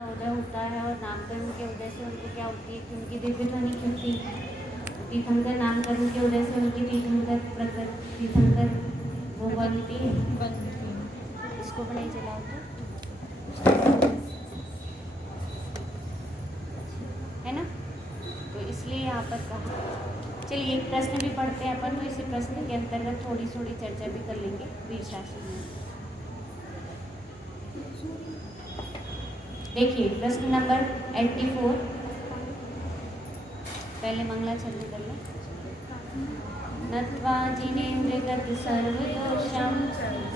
उदय होता है और नामकरण के उदय से उनको क्या होती है कि उनकी दिव्य ध्वनि खिलती है। तीर्थंकर नामकरण के उदय से उनकी तीर्थंकर प्रकट तीर्थंकर वो बनती है। इसको बनाई चलाओ तो है ना। तो इसलिए यहाँ पर कहा। चलिए एक प्रश्न भी पढ़ते हैं अपन, तो इसी प्रश्न के अंतर्गत थोड़ी थोड़ी चर्चा भी कर लेंगे वीर शासन में। देखिए प्रश्न नंबर 84। पहले मंगलाचरण कर लें। नत्वा जिनेन्द्रगत सर्वदोषं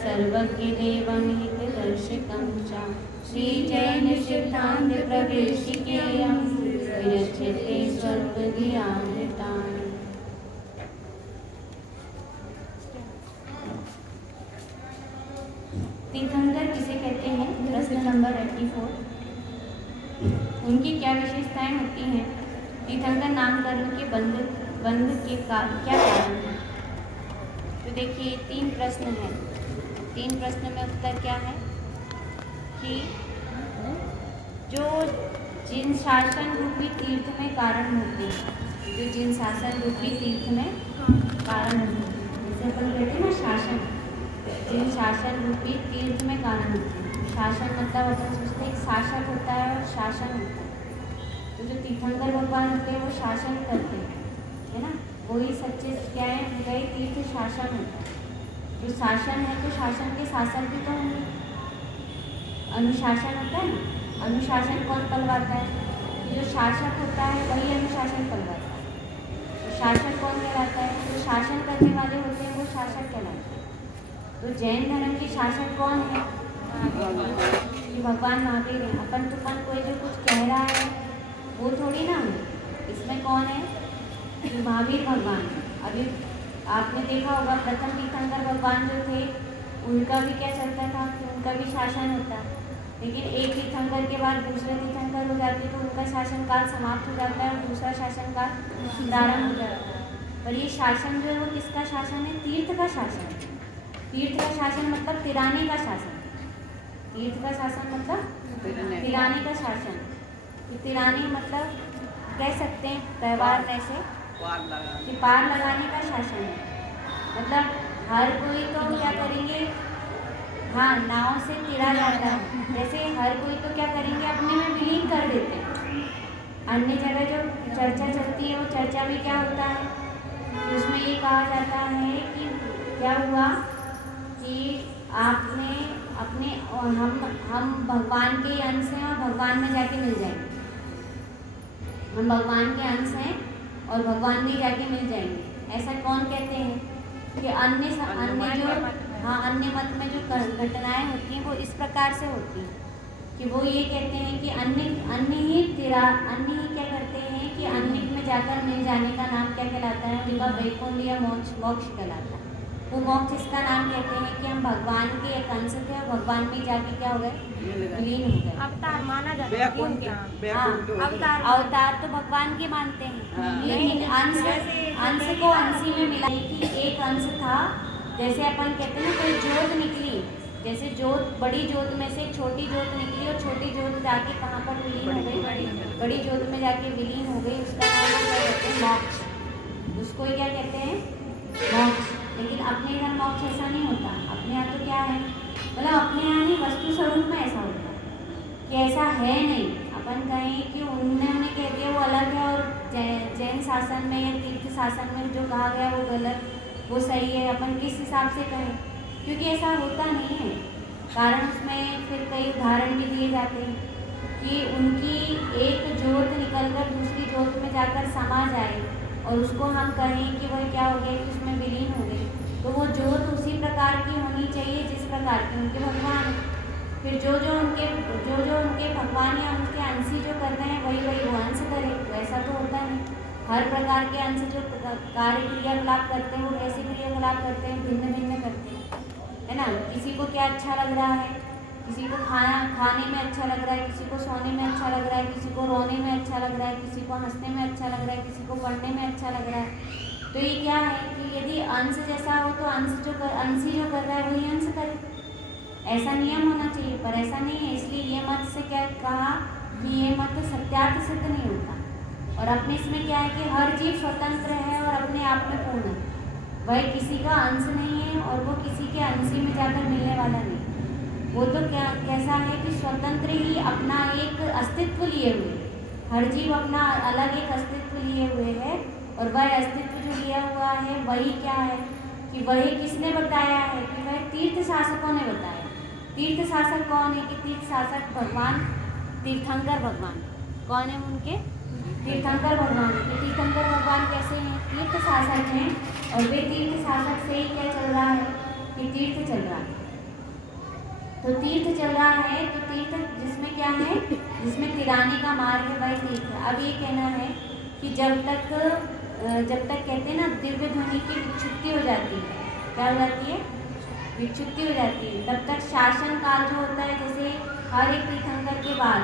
सर्वज्ञ देवं हितदर्शकं च श्री जैन सिद्धांत प्रवेशिकेयं विरच्यते सर्वज्ञानतान्। तीर्थंकर किसे कहते हैं? प्रश्न नंबर 84। उनकी क्या विशेषताएं होती हैं? तीर्थंकर नामकरण के बंध के क्या कारण है? तो देखिए 3 प्रश्न हैं। 3 प्रश्न में उत्तर क्या है कि जो जिन शासन रूपी तीर्थ में कारण होते हैं, जो जिन शासन रूपी तीर्थ में कारण होते हैं, जैसे अपन कहते हैं ना शासन, जिन शासन रूपी तीर्थ में कारण होते हैं। शासन मतलब अपन सोचते हैं शासक होता है और शासन होता है। तो जो तीर्थंकर भगवान होते हैं वो शासन करते हैं, है ना। वही सच्चे क्या है, गए तीर्थ शासन होता है। जो शासन है तो शासन के शासक भी तो होंगे। अनुशासन होता है ना, अनुशासन कौन पलवाता है? जो शासक होता है वही अनुशासन पलवाता है। तो शासक कौन कहलाता है? जो शासन करने वाले होते हैं वो शासक कहलाते हैं। तो जैन धर्म के शासक कौन है? कि भगवान महावीर है। अपन कोई जो कुछ कह रहा है वो थोड़ी ना है। इसमें कौन है? कि महावीर भगवान। अभी आपने देखा होगा प्रथम तीर्थंकर भगवान जो थे उनका भी क्या चलता था कि उनका भी शासन होता। लेकिन एक तीर्थंकर के बाद दूसरे तीर्थंकर हो जाते तो उनका शासन काल समाप्त हो जाता है और दूसरा शासन काल प्रारंभ हो जाता है। पर ये शासन जो है वो किसका शासन है? तीर्थ का शासन। तीर्थ का शासन मतलब तिराने का शासन। तीर्थ का शासन मतलब तिराने का शासन। तिराने मतलब कह सकते हैं त्यौहार में से कि पार लगाने का शासन है। मतलब हर कोई तो क्या करेंगे, हाँ नाव से तिरा जाता है। जैसे हर कोई तो क्या करेंगे, अपने में विलीन कर देते हैं। अन्य जगह जो चर्चा चलती है वो चर्चा में क्या होता है, उसमें ये कहा जाता है कि क्या हुआ कि आपने अपने हम भगवान के अंश हैं और भगवान में जाके मिल जाएंगे। हम भगवान के अंश हैं और भगवान में जाके मिल जाएंगे। ऐसा कौन कहते हैं कि अन्य मत में जो घटनाएं होती हैं वो इस प्रकार से होती हैं कि वो ये कहते हैं कि अन्य ही क्या करते हैं कि अन्य में जाकर मिल जाने का नाम क्या कहलाता है? उनका वैकुंठ या मोक्ष कहलाता है। वो मोक्ष इसका नाम कहते हैं कि हम भगवान के एक अंश थे और भगवान में जाके क्या हो गए, विलीन हो गए। अवतार माना जाता है। हाँ अवतार तो भगवान के मानते हैं, लेकिन अंश को अंशी में मिला कि एक अंश था। जैसे अपन कहते हैं ना कोई जोत निकली, जैसे जोत बड़ी जोत में से छोटी जोत निकली और छोटी जोत जाके कहाँ पर विलीन हो गई, बड़ी जोत में जाके विलीन हो गई। उसका नाम क्या कहते हैं? मोक्ष। उसको क्या कहते हैं? मोक्ष। लेकिन अपने यहाँ मोक्ष ऐसा नहीं होता। अपने यहाँ तो क्या है, मतलब अपने यहाँ नहीं, वस्तु स्वरूप में ऐसा होता है कि ऐसा है नहीं। अपन कहें कि उन्होंने कह दिया वो अलग है और जैन शासन में या तीर्थ शासन में जो कहा गया वो गलत, वो सही है। अपन किस हिसाब से कहें, क्योंकि ऐसा होता नहीं है। कारण उसमें फिर कई उदाहरण भी दिए जाते हैं कि उनकी एक जोत निकलकर दूसरी जोत में जाकर समा जाए और उसको हम कहें कि वह क्या हो गया कि उसमें विलीन हो गई, तो वो जोत उसी प्रकार की होनी चाहिए जिस प्रकार के उनके भगवान। फिर जो उनके भगवान या उनके अंशी जो कर रहे हैं वही वो अंश करे। वैसा तो होता नहीं। हर प्रकार के अंश जो कार्य क्रियाकलाप करते हैं वो कैसे क्रियाकलाप करते हैं, भिन्न भिन्न करते हैं, है ना। किसी को क्या अच्छा लग रहा है, किसी को खाने में अच्छा लग रहा है, किसी को सोने में अच्छा लग रहा है, किसी को रोने में अच्छा लग रहा है, किसी को हंसने में अच्छा लग रहा है, किसी को पढ़ने में अच्छा लग रहा है। तो ये क्या है कि यदि अंश जैसा हो तो अंशी जो कर रहा है वही अंश करे। ऐसा नियम होना चाहिए, पर ऐसा नहीं है। इसलिए ये मत से क्या कहा कि ये मत सत्यार्थ सिद्ध नहीं होता। और अपने इसमें क्या है कि हर जीव स्वतंत्र है और अपने आप में पूर्ण है, वह किसी का अंश नहीं है और वो किसी के अंश में जाकर मिलने वाला नहीं। वो तो क्या कैसा है कि स्वतंत्र ही अपना एक अस्तित्व लिए हुए, हर जीव अपना अलग एक अस्तित्व लिए हुए है। और वह अस्तित्व जो लिया हुआ है वही क्या है कि वही किसने बताया है कि वह तीर्थ शासकों ने बताया। तीर्थ शासक कौन है कि तीर्थ शासक भगवान तीर्थंकर भगवान कौन है, उनके तीर्थंकर भगवान। तो तीर्थंकर भगवान कैसे हैं, तीर्थ शासक हैं। और वे तीर्थ शासक से ही क्या चल रहा है कि तीर्थ चल रहा है। तो तीर्थ चल रहा है तो तीर्थ जिसमें क्या है, जिसमें तिराने का मार्ग है वही तीर्थ है। अब ये कहना है कि जब तक कहते हैं ना दिव्य ध्वनि की विक्षुप्ति हो जाती है, क्या हो जाती है, विक्षुप्ति हो जाती है, तब तक शासन काल जो होता है, जैसे हर एक तीर्थंकर के बाद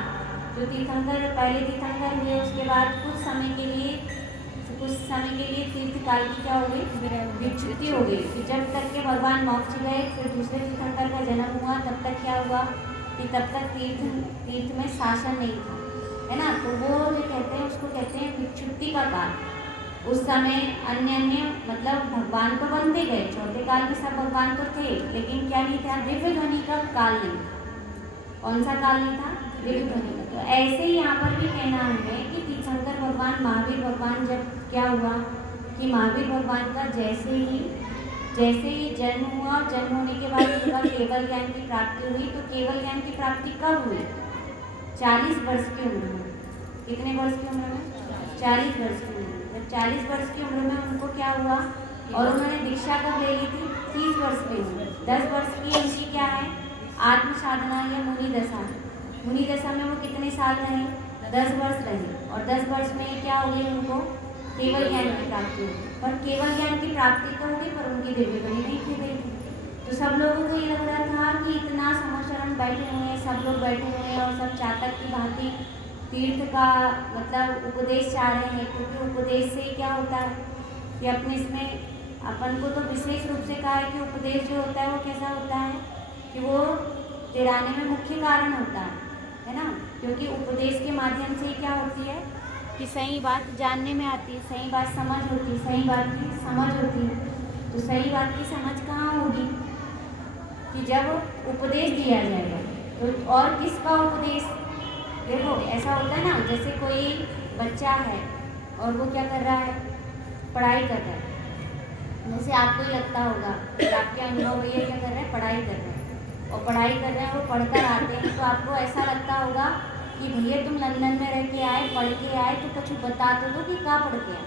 जो तीर्थंकर पहले तीर्थंकर हुए उसके बाद कुछ समय के लिए तीर्थ काल की क्या हो गई, विक्षुप्ति हो गई। कि जब तक के भगवान मोक्ष गए फिर दूसरे तीर्थंकर का जन्म हुआ, तब तक क्या हुआ कि तब तक तीर्थ में शासन नहीं था, है ना। तो वो जो कहते हैं उसको कहते हैं विक्षुप्ति का काल। उस समय अन्य मतलब भगवान तो बनते गए, चौथे काल में सब भगवान तो थे, लेकिन क्या नहीं था, दिव्य ध्वनि का काल नहीं था। कौन सा काल नहीं था, दिव्य ध्वनि का। तो ऐसे ही यहाँ पर भी कहना है कि तीर्थंकर भगवान महावीर भगवान जब क्या हुआ कि महावीर भगवान का जैसे ही जन्म हुआ, जन्म होने के बाद उनका केवल ज्ञान की प्राप्ति हुई। तो केवल ज्ञान की प्राप्ति कब हुई, 40 वर्ष की उम्र में। कितने वर्ष की उम्र में, 40 वर्ष की उम्र में। जब 40 वर्ष की उम्र में उनको क्या हुआ और उन्होंने दीक्षा कब ले ली थी, 30 वर्ष की उम्र। 10 वर्ष की उनकी क्या है, आत्म साधना या मुनि दशा। मुनि दशा में वो कितने साल रहे, 10 वर्ष रहे। और 10 वर्ष में क्या हो गई, उनको केवल ज्ञान की प्राप्ति हुई। पर केवल ज्ञान की प्राप्ति तो हो गई पर उनकी दिव्य ध्वनि नहीं खो गई थी। तो सब लोगों को ये लग रहा था कि इतना समशरण बैठे हुए हैं, सब लोग बैठे हुए हैं और सब चातक की भांति तीर्थ का मतलब उपदेश चाह रहे हैं। क्योंकि उपदेश से क्या होता है कि अपने इसमें अपन को तो विशेष रूप से कहा है कि उपदेश जो होता है वो कैसा होता है कि वो तिराने में मुख्य कारण होता है ना। क्योंकि उपदेश के माध्यम से क्या होती है कि सही बात जानने में आती है, सही बात समझ होती है, सही बात की समझ होती है। तो सही बात की समझ कहाँ होगी कि जब उपदेश दिया जाएगा। तो और किसका उपदेश, देखो ऐसा होता है ना, जैसे कोई बच्चा है और वो क्या कर रहा है, पढ़ाई कर रहा है। जैसे आपको ही लगता होगा, आपके अनुभव ये क्या कर रहे हैं, पढ़ाई कर रहे हैं और पढ़ाई कर रहे हैं, वो पढ़कर आते हैं तो आपको ऐसा लगता होगा कि भैया तुम लंदन में रह के आए, पढ़ के आए, तो कुछ बता तो दो कि कहाँ पढ़ के आए।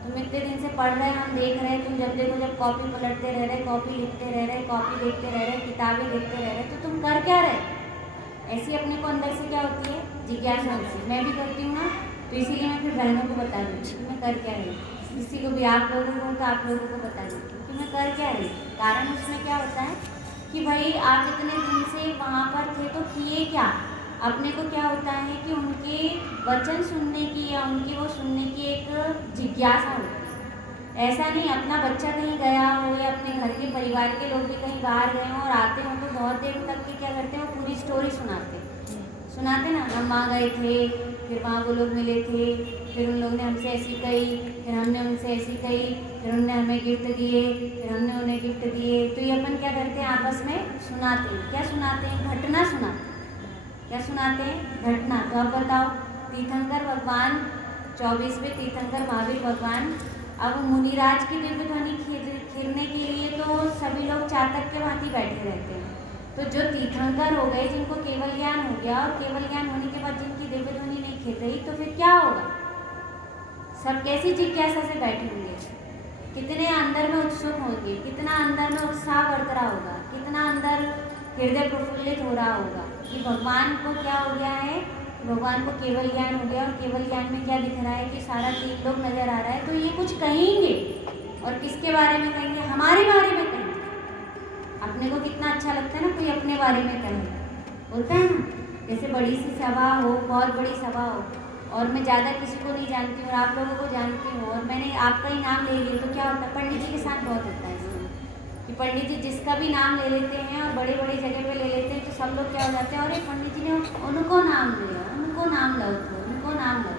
तुम इतने दिन से पढ़ रहे हैं, हम देख रहे हैं, तुम जब देखो जब कॉपी पलटते रह रहे, कॉपी लिखते रह रहे, कॉपी देखते रह रहे, किताबें देखते रह रहे, तो तुम कर क्या रहे। ऐसी अपने को अंदर से क्या होती है, जिज्ञासा होती है। मैं भी करती हूँ ना, तो इसीलिए मैं फिर बहनों को बता दूँगी कि मैं कर क्या रही, किसी को भी आप लोगों को तो आप लोगों को बता दूँगी कि मैं कर क्या रही। कारण उसमें क्या होता है कि भाई आप इतने दिन से वहाँ पर थे तो किए क्या। अपने को क्या होता है कि उनके वचन सुनने की या उनकी वो सुनने की एक जिज्ञासा होती है। ऐसा नहीं अपना बच्चा कहीं गया हो या अपने घर के परिवार के लोग भी कहीं बाहर गए हों और आते हों तो बहुत देर तक के क्या करते हैं, वो पूरी स्टोरी सुनाते ना, हम वहाँ गए थे, फिर वहाँ वो लोग मिले थे, फिर उन लोगों ने हमसे ऐसी कही, फिर हमने उनसे ऐसी कही, फिर उन्होंने हमें गिफ्ट दिए, फिर हमने उन्हें गिफ्ट दिए। तो ये अपन क्या करते हैं, आपस में सुनाते हैं। क्या सुनाते हैं, घटना सुनाते हैं। क्या सुनाते हैं, घटना। तो अब बताओ, तीर्थंकर भगवान 24वें तीर्थंकर महावीर भगवान अब मुनिराज की दिव्य ध्वनि खीरने के लिए तो सभी लोग चातक के भांति बैठे रहते हैं। तो जो तीर्थंकर हो गए, जिनको केवल ज्ञान हो गया और केवल ज्ञान होने के बाद जिनकी दिव्य ध्वनि नहीं खीर रही, तो फिर क्या होगा, सब कैसी जिज्ञासा से बैठे होंगे, कितने अंदर में उत्सुक होंगे, कितना अंदर में उत्साह बढ़ रहा होगा, कितना अंदर हृदय प्रफुल्लित हो रहा होगा कि भगवान को क्या हो गया है, भगवान को केवल ज्ञान हो गया। और केवल ज्ञान में क्या दिख रहा है कि सारा तीन लोग नजर आ रहा है। तो ये कुछ कहेंगे और किसके बारे में कहेंगे, हमारे बारे में कहेंगे। अपने को कितना अच्छा लगता है ना कोई अपने बारे में कहे, होता है ना। जैसे बड़ी सी सभा हो, बहुत बड़ी सभा हो और मैं ज़्यादा किसी को नहीं जानती हूँ और आप लोगों को जानती हूँ और मैंने आपका ही नाम ले लिया, तो क्या होता है, पंडित जी के साथ बहुत होता है इसमें। कि पंडित जी जिसका भी नाम ले लेते हैं और बड़ी बड़ी जगह पे ले लेते हैं तो सब लोग क्या हो जाते हैं, अरे पंडित जी ने उनको नाम लिया, उनको नाम लो तो, उनको नाम लो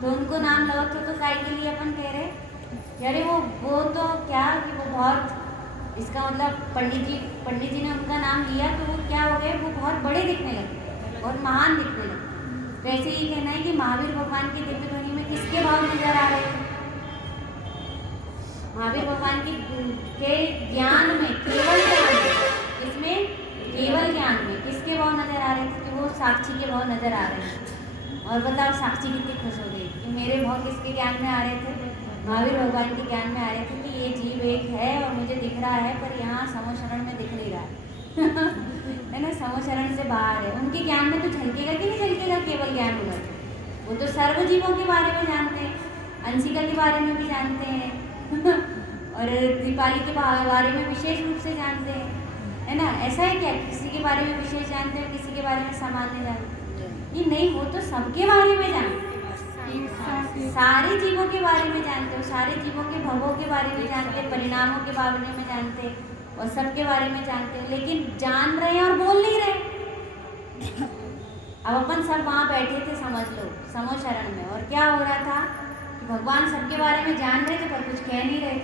तो उनको नाम लो तो काय के लिए अपन कह रहे कि अरे वो तो क्या कि वो बहुत, इसका मतलब पंडित जी ने उनका नाम लिया तो वो क्या हो गए, वो बहुत बड़े दिखने लगे, बहुत महान दिखने लगे। वैसे ही कहना है कि महावीर भगवान की दिव्य ध्वनि में किसके भाव नजर आ रहे थे? महावीर भगवान के ज्ञान में, केवल ज्ञान में, इसमें केवल ज्ञान में किसके भाव नजर आ रहे थे? कि वो साक्षी के भाव नजर आ रहे थे। और बताओ साक्षी कितनी खुश हो गई कि मेरे भाव किसके ज्ञान में आ रहे थे? महावीर भगवान के ज्ञान में आ रहे थे कि ये जीव एक है और मुझे दिख रहा है, पर यहाँ समोशरण में दिख नहीं रहा है ना, समोशरण से बाहर है। उनके ज्ञान में तो झलकेगा कि नहीं झलकेगा केवल ज्ञान होगा? वो तो सर्व जीवों के बारे में जानते हैं, अंशिका के बारे में भी जानते हैं और दीपाली के बारे में विशेष रूप से जानते हैं, है ना। ऐसा है क्या किसी के बारे में विशेष जानते हैं, किसी के बारे में सामान्य जानते हैं? ये नहीं, वो तो सबके बारे में जानते हैं, सारे जीवों के बारे में जानते हो, सारे जीवों के भवों के बारे में जानते हैं, परिणामों के बारे में जानते हैं और सबके बारे में जानते हो, लेकिन जान रहे हैं और बोल नहीं रहे। अब अपन सब वहाँ बैठे थे, समझ लो समो शरण में, और क्या हो रहा था कि भगवान सबके बारे में जान रहे थे पर कुछ कह नहीं रहे थे।